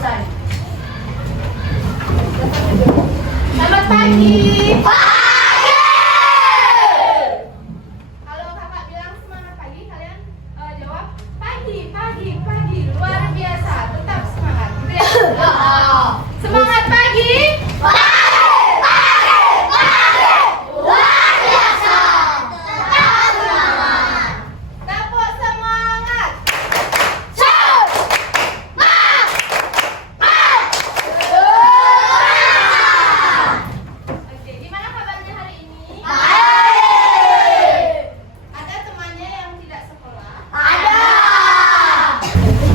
Selamat pagi. Luar biasa, tetap semangat. Semangat pagi. Luar biasa, tetap semangat. Tepuk semangat. Oke, gimana kabarnya hari ini? Baik. Ada temannya yang tidak sekolah? Ada.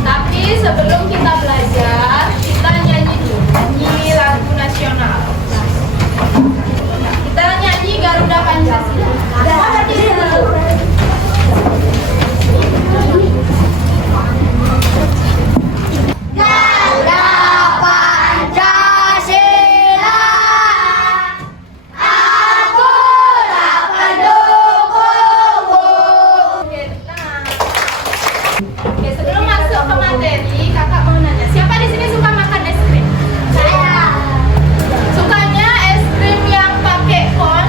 Tapi sebelum kita belajar, kita nyanyi dulu, nyanyi lagu nasional. Kita nyanyi Garuda Pancasila. Garuda Pancasila, akulah pendukungmu. Oke, sebelum masuk ke materi, kakak mau nanya, siapa di sini suka makan es krim? Saya. Sukanya es krim yang pakai kon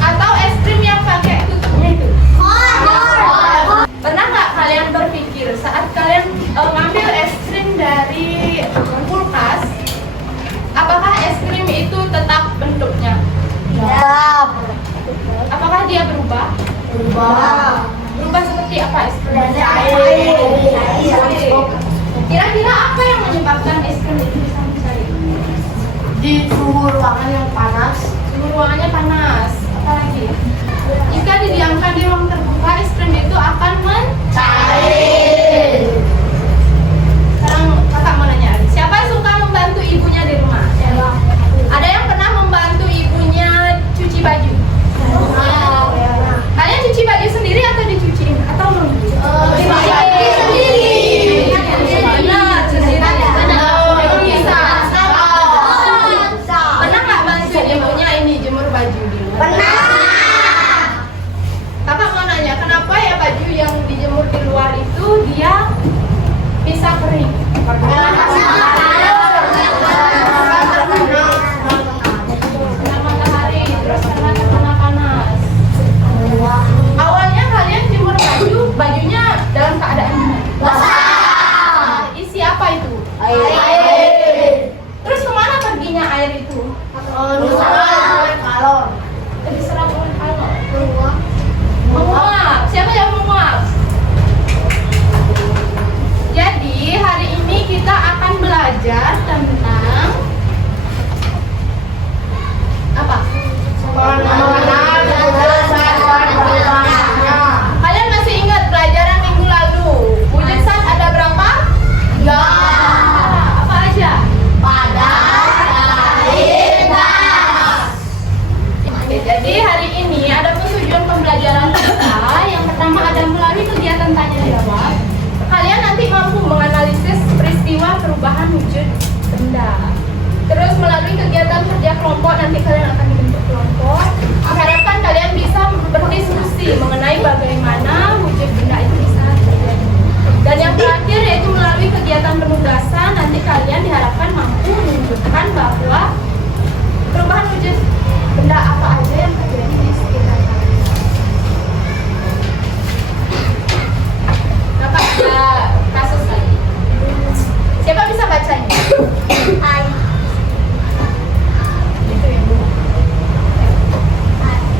atau es krim yang pakai tutupnya itu? Kon. Pernah nggak kalian berpikir saat kalian ngambil es krim dari kulkas, apakah es krim itu tetap bentuknya? Siap. Apakah dia berubah? Berubah. Berubah seperti apa es krim? Dari air. Kira-kira apa yang menyebabkan es krim itu bisa mencair? Di suhu ruangan yang panas. Suhu ruangannya panas. Apalagi? Jika didiamkan di ruang terbuka, es krim itu akan mencair. Sekarang kakak mau nanya, siapa yang suka membantu ibunya di rumah? Ada yang pernah membantu ibunya cuci baju? Kalian cuci baju sendiri atau dicuciin? Atau menunggu? Sendiri. Benar, sendiri. Pernah nggak bantu ibunya ini jemur baju di rumah? Pernah. Kakak mau nanya, kenapa ya baju yang dijemur di luar itu dia bisa kering? Kena matahari, terus karena terkena panas. Awalnya kalian jemur baju, bajunya dalam keadaan gimana? Basah. Isi apa itu? Air. Terus kemana perginya air itu? Kalor. Diserap oleh kalor. Menguap. Siapa yang menguap? Jadi hari ini kita akan belajar tentang apa? Kalian masih ingat pelajaran minggu lalu? Wujud zat ada berapa? 3. Apa aja? Oke, jadi hari ini ada tujuan pembelajaran kita. Yang pertama ada melalui kegiatan tanya jawab. Kalian nanti mampu menganalisis peristiwa perubahan wujud benda. Terus melalui kegiatan kerja kelompok nanti kalian akan dibentuk kelompok. Diharapkan kalian bisa berdiskusi mengenai bagaimana wujud benda itu bisa terjadi. Dan yang terakhir yaitu melalui kegiatan penugasan nanti kalian diharapkan mampu menunjukkan bahwa perubahan wujud benda apa aja yang terjadi di sekitar kalian. Kakak ada kasus lagi. Siapa bisa bacanya? Itu ya Bu.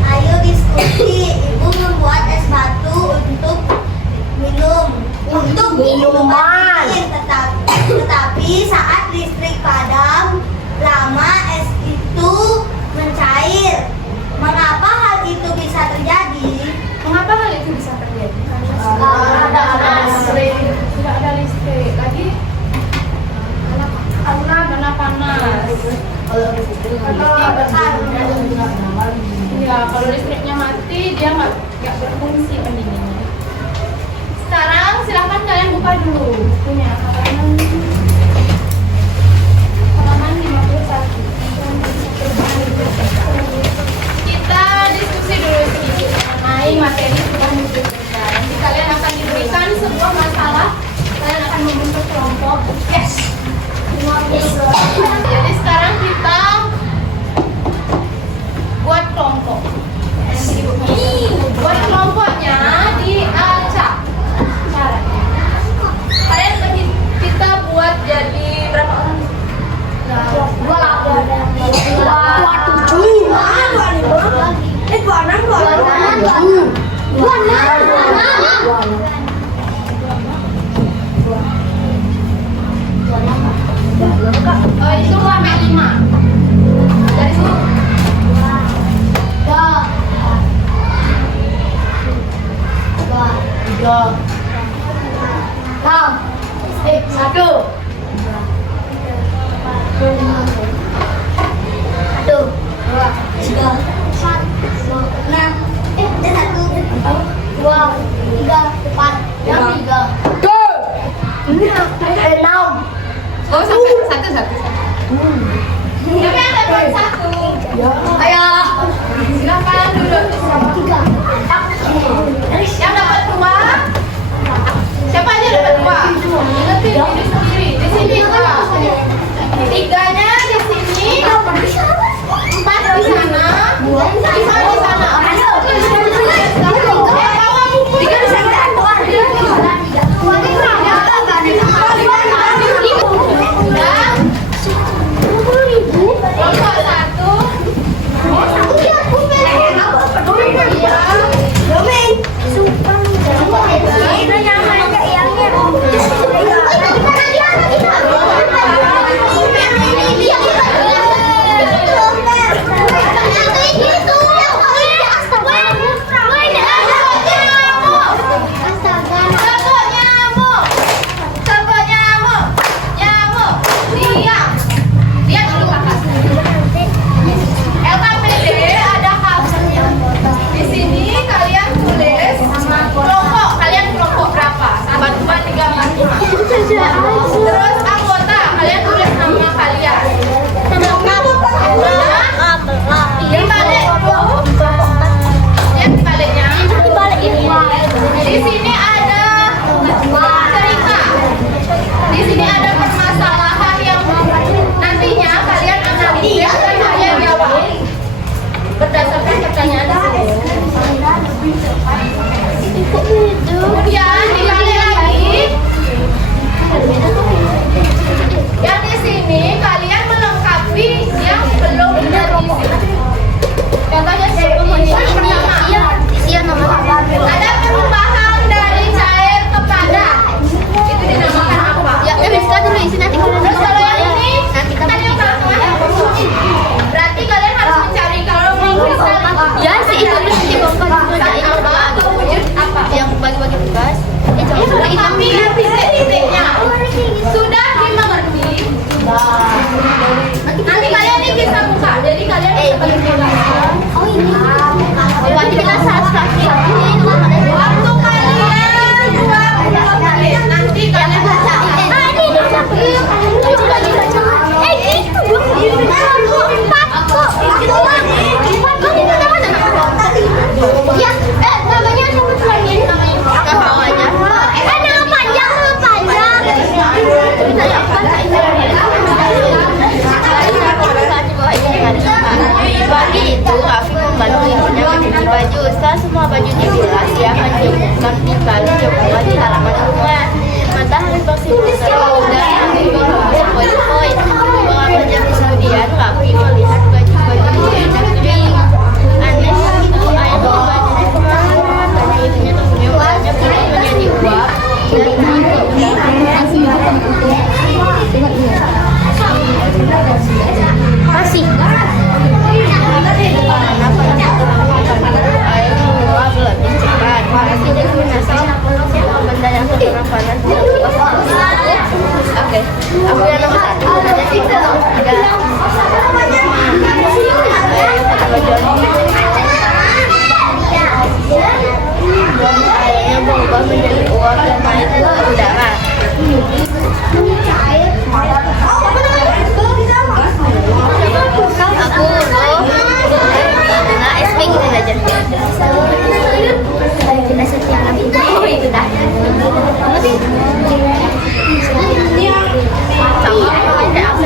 Ayo diskusi. Ibu membuat es batu untuk minum. Untuk minuman. Tetapi saat listrik padam, lama es itu mencair. Mengapa hal itu bisa terjadi? Mengapa hal itu bisa terjadi? Ada listrik. Tidak ada listrik. Lagi karena panas. Ya, kalau listriknya mati dia nggak berfungsi pendinginnya. Sekarang silahkan kalian buka dulu bukunya halaman 51. Kita diskusi dulu sedikit mengenai materi perubahan wujud benda. Nanti kalian akan diberikan sebuah masalah, kalian akan membentuk kelompok. Yes. Jadi sekarang kita buat kelompok. Buat kelompoknya diacak. Caranya kalian kita buat jadi berapa orang? Oh, itu sampai 5. Dari situ. Satu. Oh, sampai satu. Tapi ada buat satu. Ayo. Silakan duduk. Yang dapat 2. Siapa aja dapat 2? Ingetin diri sendiri. Di sini 2. 3-nya di sini. 4 di sana. 5 di sana. Bawa buku. 3 di sana. Terus anggota, kalian tulis nama kalian. Dibalik tuh. Lihat dibaliknya. Di sini ada cerita. Di sini ada permasalahan yang nantinya kalian analisis dan kalian jawab berdasarkan pertanyaan di sini. Kemudian dibalik lagi. Yang di sini kalian melengkapi yang belum terisi. Contohnya seperti ini. Pertama, ada perubahan dari cair ke padat. Itu dinamakan apa? Terus kalau yang ini tadi yang pertama kosong. Berarti kalian harus mencari kalau mau kristal wujud apa? Yang bagi-bagi tugas. Tapi titik-titiknya sudah dimengerti. Nanti kalian ini bisa buka, jadi kalian bisa bagi-bagi. Oh ini. Berarti kita saat-saat Waktu kalian 20 menit, nanti kalian baca. Baju, setelah semua bajunya bilas, dia akan diumumkan di kali jebungan di halaman rumah. Matahari bersinar terang dan poin-poin. Beberapa jam kemudian, Raffi melihat baju-baju yang kering. Aneh itu ayah bajunya kemana? Tanya ibunya tersenyum, banyak itu menjadi uap dan naik ke udara. Masih. Air menguap lebih cepat. Tidak menasihkan benda yang terkena panas. Oke, aku yang nomor 1. Airnya berubah menjadi uap dan naik ke udara. Aku SP gitu aja. Kita setiap oh itu dah. Sama kayak aku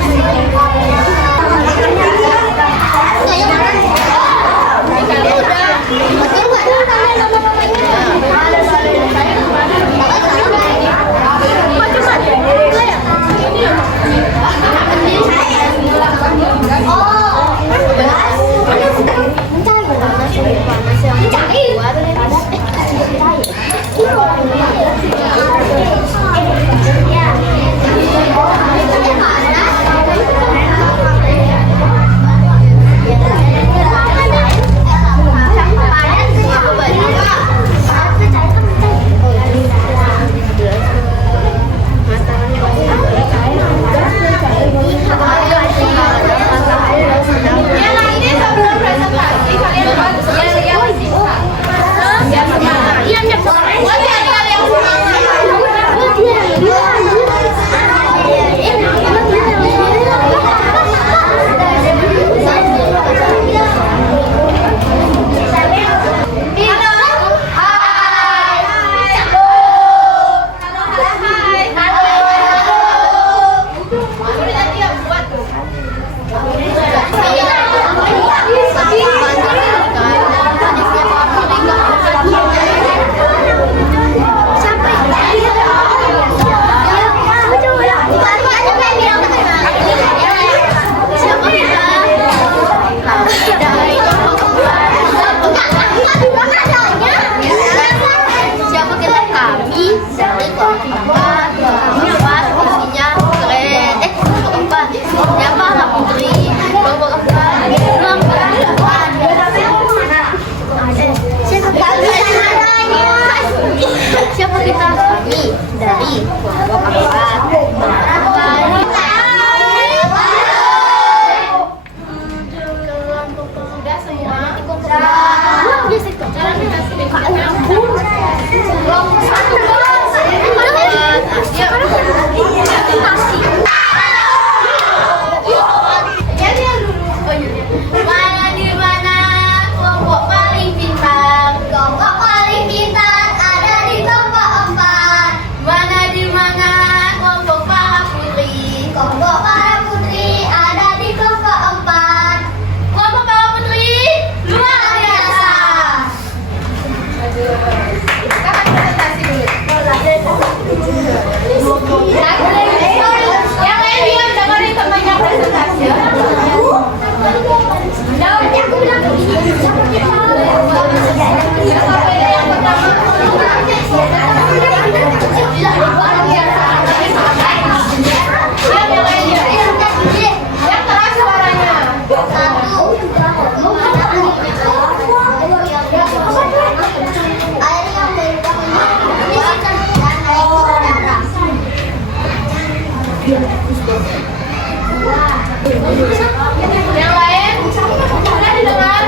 Yang lain? Sudah didengar?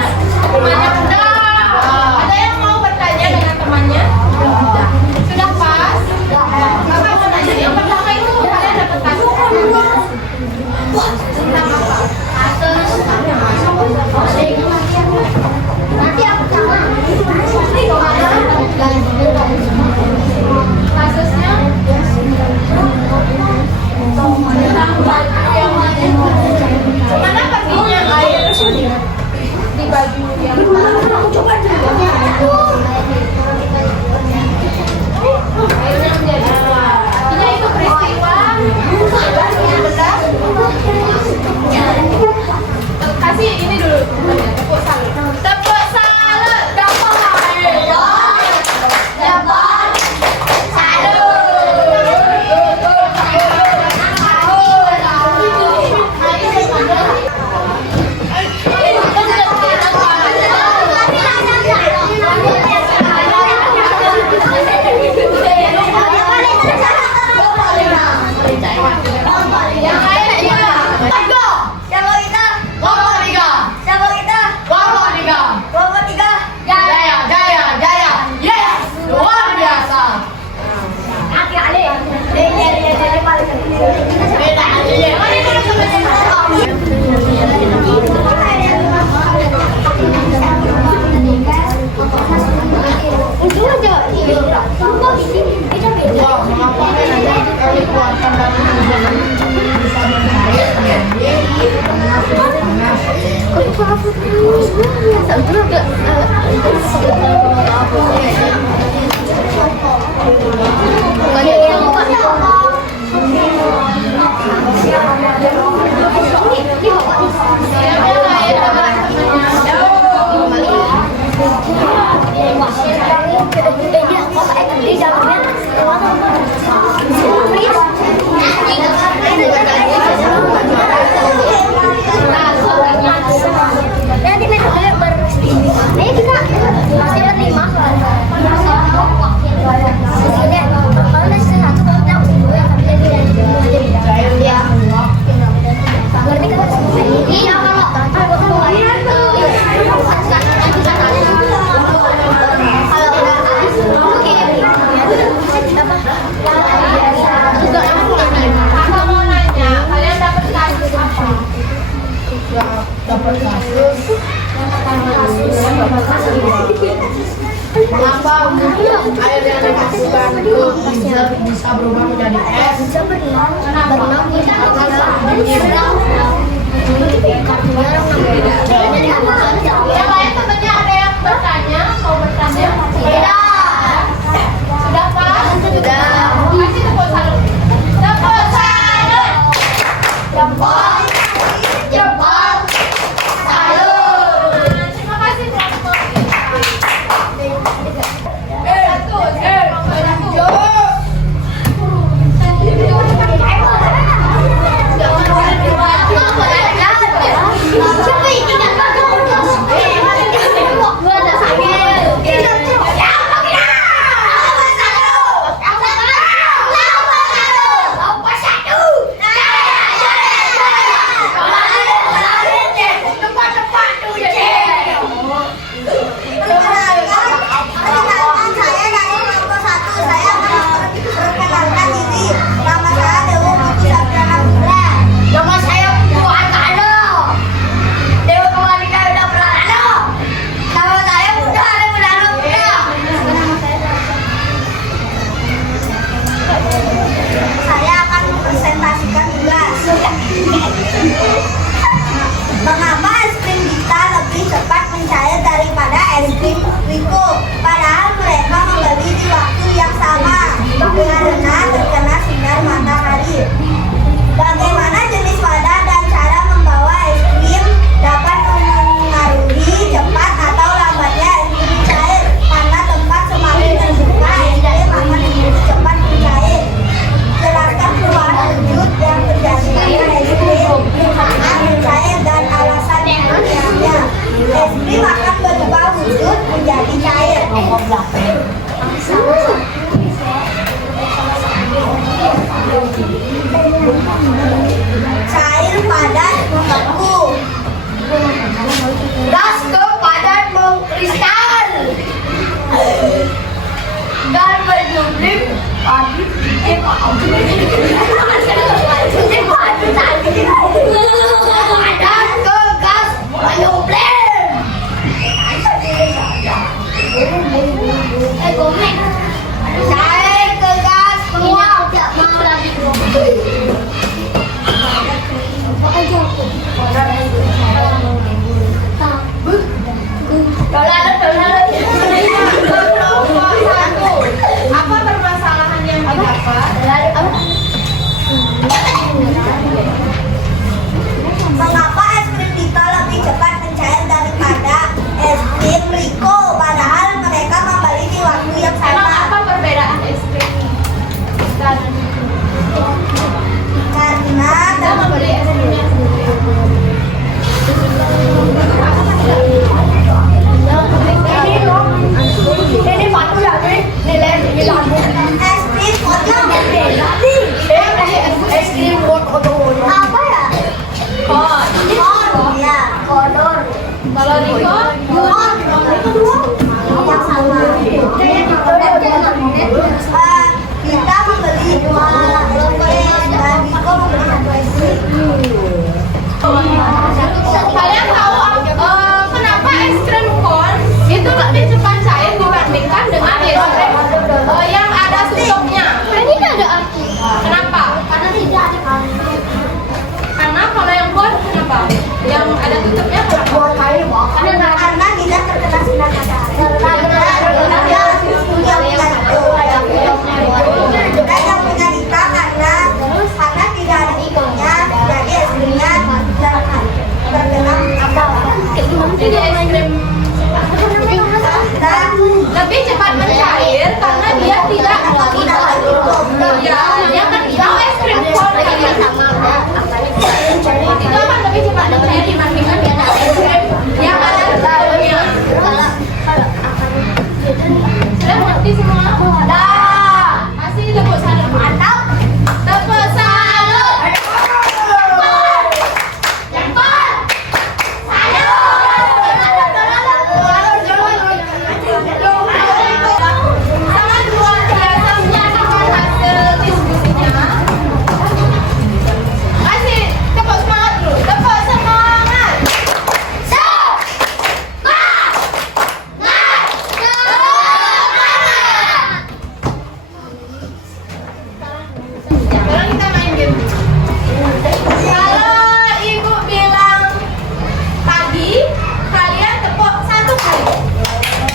Temannya sudah. Ada yang mau bertanya dengan temannya? Sudah pas? Kakak mau nanya, yang pertama itu kalian dapat kasus tentang apa? Nanti aku sama. Kasusnya mana perginya air di baju yang airnya menjadi keluar. Artinya itu peristiwa yang benar. Kasih ini dulu tepuk salut. Tepuk salut. Dapat air. Dapat Mengapa air yang dimasukkan ke freezer bisa berubah menjadi es? Yang lain temannya ada yang bertanya, mau bertanya? Sudah pas? Sudah. Kasih tepuk salut. Tepuk salut. Cepat. Cepat. Salut. Terima kasih teman-teman. Siapa ini? Jadi es krim lebih cepat mencair karena dia tidak ya, dia kan tahu es krim cone itu akan lebih cepat mencair dibandingkan dengan es krim yang ada di dalamnya. Sudah mengerti semua? Masih tepuk salut. Mantap. Tepuk salut. Sangat luar biasa menyaksikan hasil diskusinya. Masih tepuk semangat dulu. Tepuk semangat. Sekarang kita main game. Kalau ibu bilang pagi, kalian tepuk 1 kali.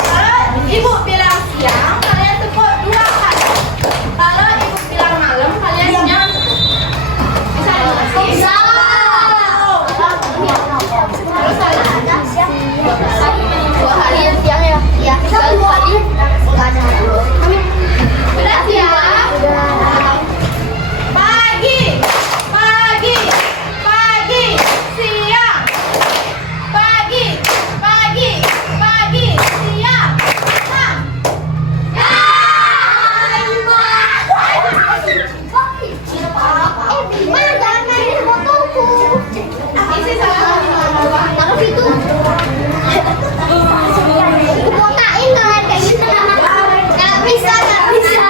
Kalau ibu bilang siang, kalian tepuk 2 kali. Kalau ibu bilang malam, kalian bisa bisa. Terus Dua hari yang siang ya? Iya. Satu hari. sudah siang. Pagi, pagi, pagi, siang. Pagi, pagi, pagi, siang. Isi salah satu. Taruh situ. Botakin kan kayak gitu. Nggak bisa, nggak bisa.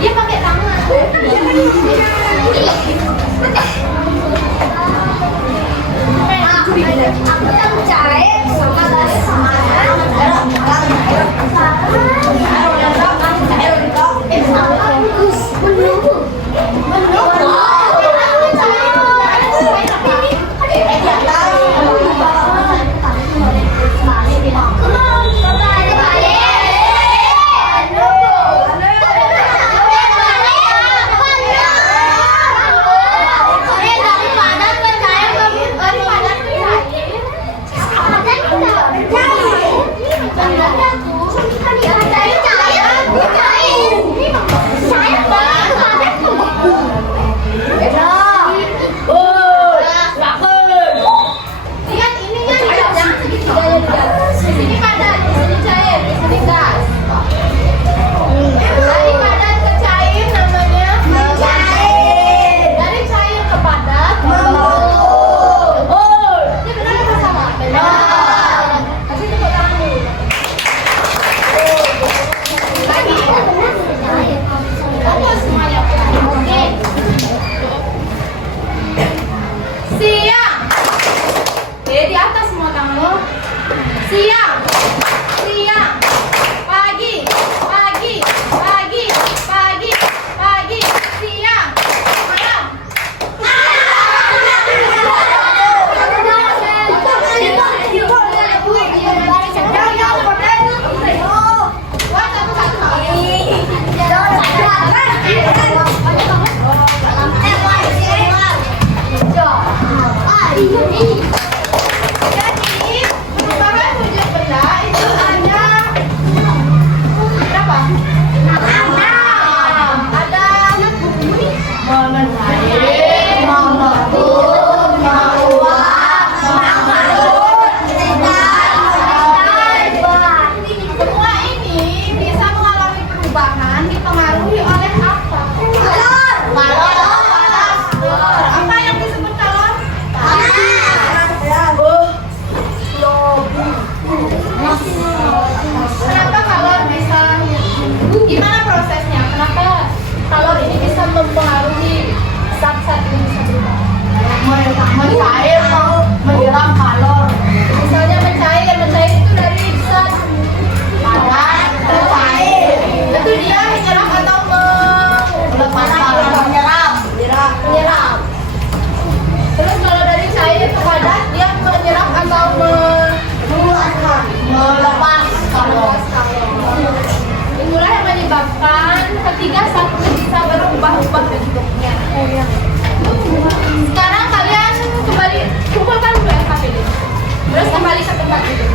Dia pakai tangan. Aku yang cair sama Lihat ininya nih, jangan segitiga ya di dalam. Di sini padat, di sini cair, di sini gas. Dari padat ke cair namanya cair. Dari cair ke padat membul. Ini benar atau salah? Benar. Kasih tepuk tangan dulu. Lagi. Fokus semuanya. Oke. Siang. Oke, di atas semua tangan lo. Siang, siang, pagi, pagi, pagi, pagi, pagi, siang, malam. Buat satu-satu. Jadi, perubahan wujud benda itu ada berapa? 6. Ada menarik, membentuk, menguap, semua ini bisa mengalami perubahan dipengaruhi oleh apa? Kalor. Apa yang disebut kalor? Kenapa kalor bisa? Gimana prosesnya? Kenapa kalor ini bisa mempengaruhi zat-zat ini bisa berubah? Mencair atau menyeram kalor? Misalnya mencair itu dari zat padat ke cair. Itu dia menyerap atau melepaskan. ketiga satu bisa berubah-ubah bentuknya. Sekarang kalian kembali kumpulkan dulu SKPD. Terus kembali ke tempat itu.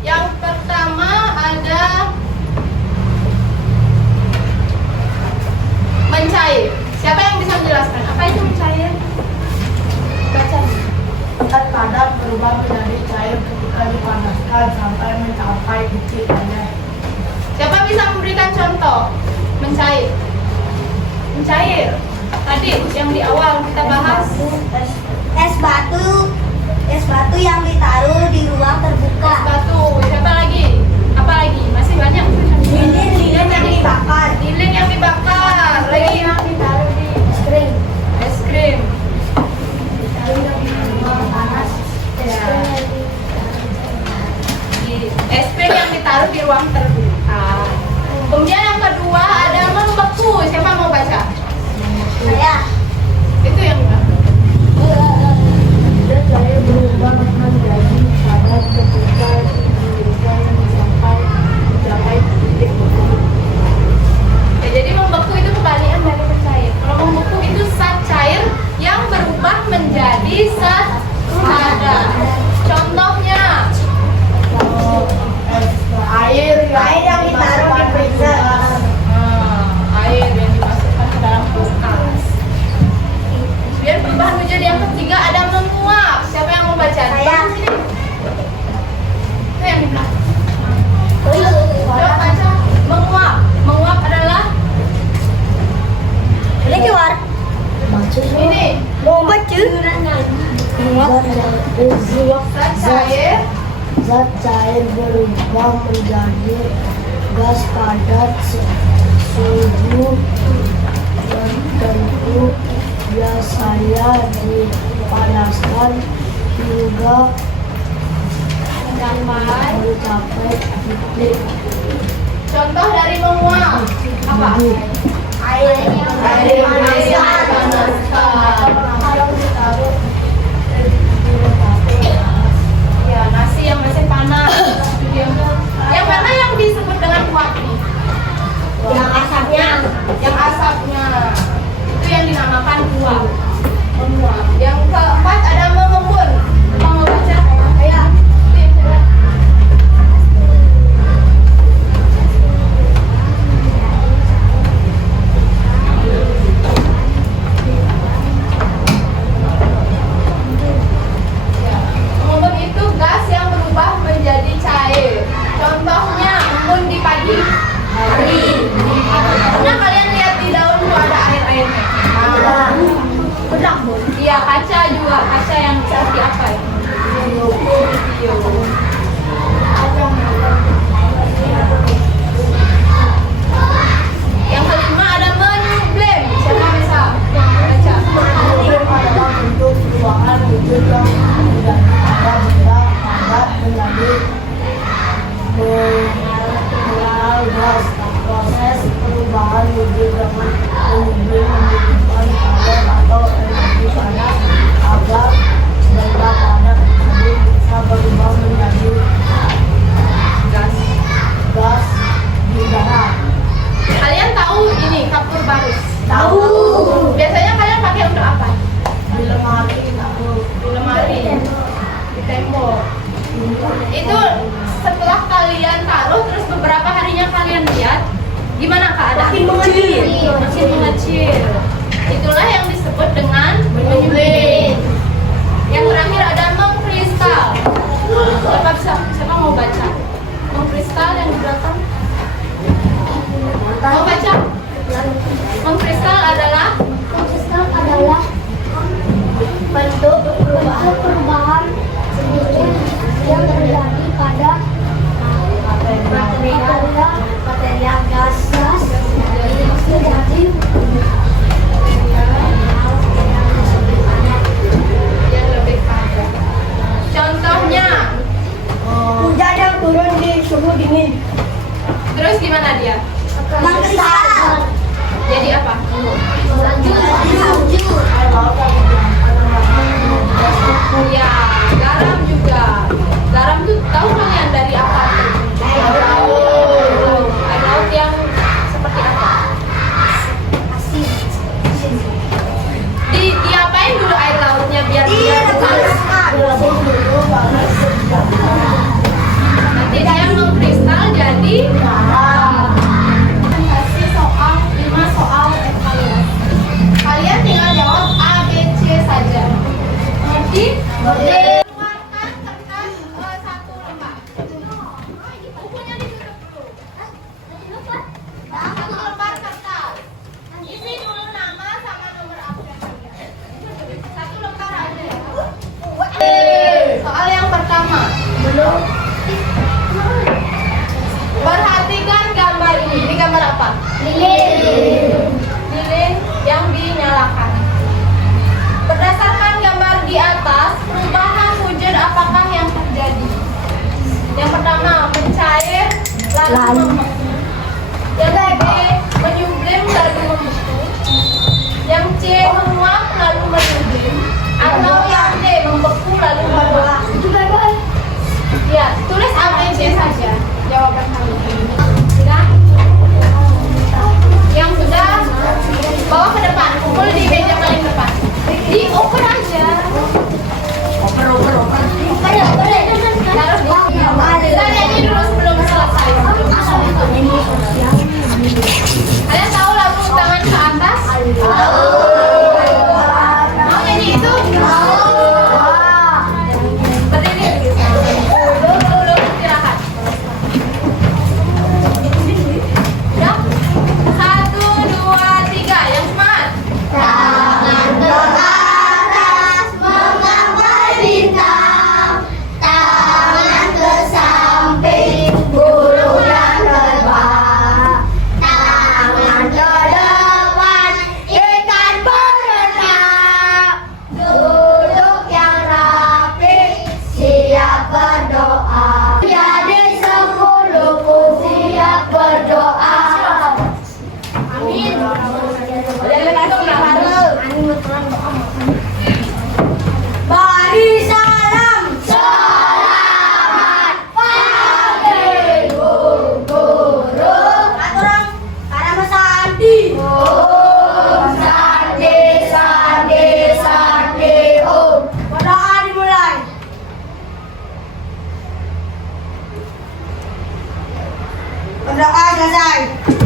Yang pertama ada mencair. Siapa yang bisa menjelaskan apa itu mencair? Baca. Akan padat berubah menjadi cair ketika dipanaskan sampai mencapai titiknya. Siapa bisa memberikan contoh mencair? Mencair. Tadi yang di awal kita bahas Es batu yang ditaruh di ruang terbuka. es batu. Siapa lagi? Apa lagi? Masih banyak. Lilin yang dibakar. Lilin yang dibakar. Lagi yang ditaruh di es krim. es krim. Ditaruh di ruang panas. Ya. Es krim yang ditaruh di ruang terbuka. Kemudian yang kedua ada membeku. Siapa mau baca? Saya. Itu yang Dan cair berubah menjadi padat ketika didirikan mencapai titik tersebut. ya, jadi membeku itu kebalikan dari mencair. Kalau membeku itu zat cair yang berubah menjadi zat padat. Contohnya Air yang ditaruh di freezer. air yang dimasukkan ke dalam kulkas. Biar perubahan menjadi yang ketiga ada menguap. Siapa yang mau baca? Saya. Itu yang di belakang. Coba baca. Menguap. Menguap adalah Ini keluar. ini Mau baca? zat cair Zat cair berubah menjadi gas padat suhu tertentu biasanya dipanaskan hingga mencapai titik contoh dari menguap apa? Air yang dipanaskan. Ya, nasi yang masih panas. Yang mana yang disebut dengan uap nih? Yang asapnya. Yang asapnya. Itu yang dinamakan uap. Menguap. Yang keempat ada mengembun. Mau baca? Ya. Itu yang kedua. Ya. Mengembun itu gas yang berubah menjadi cair. Contohnya embun di pagi hari. Pernah kalian lihat di daun tuh ada air-airnya? Bedak. Iya, kaca juga. Kaca yang seperti apa ya? Video. Yang kelima ada menyublem. Siapa bisa baca? adalah bentuk ruangan wujud yang tidak ada benda padat menjadi mengenal gas. Proses perubahan wujud dengan membutuhkan kalor atau energi panas agar benda padat tersebut bisa berubah menjadi Gas. gas di udara. Kalian tahu ini kapur barus? Tahu. Biasanya kalian pakai untuk apa? Di lemari tahu. Di lemari, di tembok. Itu setelah kalian taruh terus beberapa harinya kalian lihat gimana keadaan? Makin mengecil. Makin mengecil. Itulah yang disebut dengan menyublem. Yang terakhir ada mengkristal. Siapa mau baca? Mengkristal yang di belakang. Mau baca? Mengkristal adalah bentuk perubahan yang terjadi pada materi gas menjadi Keluarkan kertas satu lembar. Bukunya ditutup dulu. Satu lembar kertas. Isi dulu nama sama nomor absen kalian. Satu lembar aja ya. Soal yang pertama. Perhatikan gambar ini. Ini gambar apa? Lilin yang dinyalakan. Berdasarkan gambar di atas, perubahan wujud apakah yang terjadi? Yang pertama, mencair lalu membeku. Yang B, menyublim lalu membeku. Yang C, menguap lalu menyublim. Atau yang D, membeku lalu menguap. Ya, tulis A, B, C saja jawaban kalian. Sudah? Yang sudah, bawa ke depan, kumpul di meja paling depan. Dioper aja. Oper. Harus kita nyanyi dulu sebelum selesai. Kalian tahu lagu tangan ke atas? Mau nyanyi itu? Berdiri. Dulu istirahat. Udah? 1, 2, 3. Yang semangat. Tangan ke atas menggambar bintang, tangan ke samping bulu yang terbang, tangan ke depan ikan berenang, duduk yang rapi siap berdoa, jadi 10ku siap berdoa. Amin. Bari salam, selamat pagi Bu Guru. Aturang, karena sandi. Om sandi, sandi, sandi om. Berdoa dimulai. Berdoa selesai.